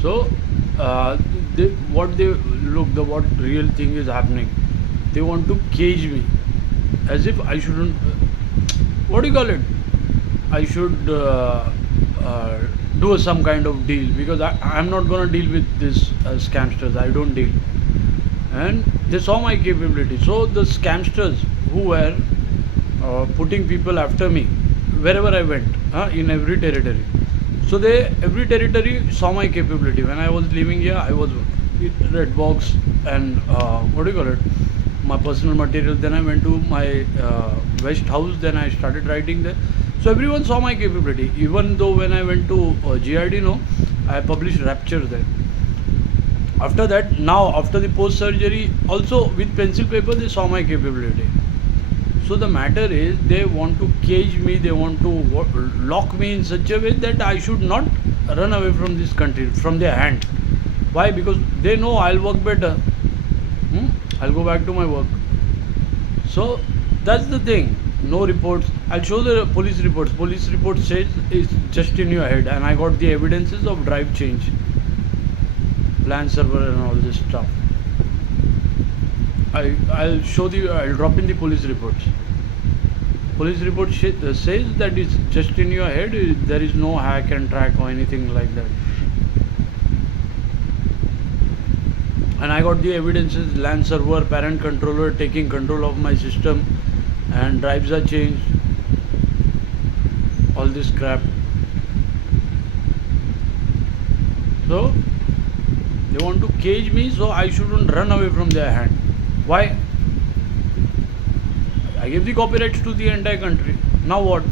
So, uh, what real thing is happening? They want to cage me as if I shouldn't. What do you call it? I should uh, do some kind of deal because I'm not gonna deal with this scamsters. I don't deal, and they saw my capability. So the scamsters who were putting people after me wherever I went, in every territory. So they every territory saw my capability. When I was living here, I was in Red Box and what do you call it? My personal material. Then I went to my West House. Then I started writing there. So everyone saw my capability. Even though when I went to GRD, no, I published Rapture there. After that, now after the post surgery, also with pencil paper, they saw my capability. So the matter is, they want to cage me, they want to lock me in such a way that I should not run away from this country, from their hand. Why? Because they know I'll work better. I'll go back to my work. So that's the thing. No reports. I'll show the police reports. Police report says it's just in your head, and I got the evidences of drive change, LAN server, and all this stuff. I'll show the. I'll drop in the police reports. Police report says that it's just in your head. There is no hack and track or anything like that. And I got the evidences: LAN server, parent controller taking control of my system, and drives are changed. All this crap. So they want to cage me, so I shouldn't run away from their hand. Why? I gave the copyrights to the entire country. Now what?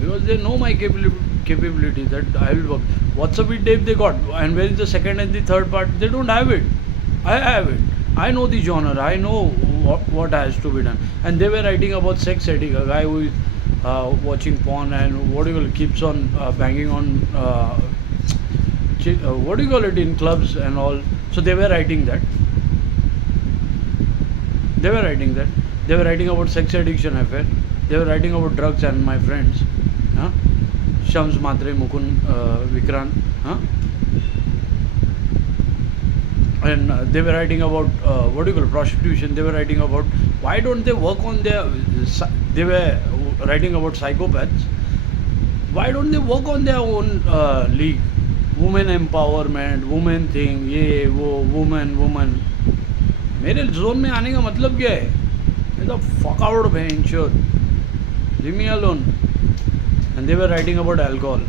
Because they know my capability that I will work. What's up with Dave they got? And where is the second and the third part? They don't have it. I have it. I know the genre. I know what has to be done. And they were writing about sex addict, a guy who is watching porn and what do you call it, keeps on banging on what do you call it, in clubs and all. So they were writing that. They were writing that. They were writing about sex addiction affair. They were writing about drugs and my friends. Huh? Shams, Matre, Mukund, Vikrant. Huh? And they were writing about what do you call it, prostitution. They were writing about why don't they work on their. They were writing about psychopaths. Why don't they work on their own league? Women empowerment, women thing, ये वो woman. मेरे zone में आने का मतलब क्या है? It's a fuck out of Leave me alone. And they were writing about alcohol.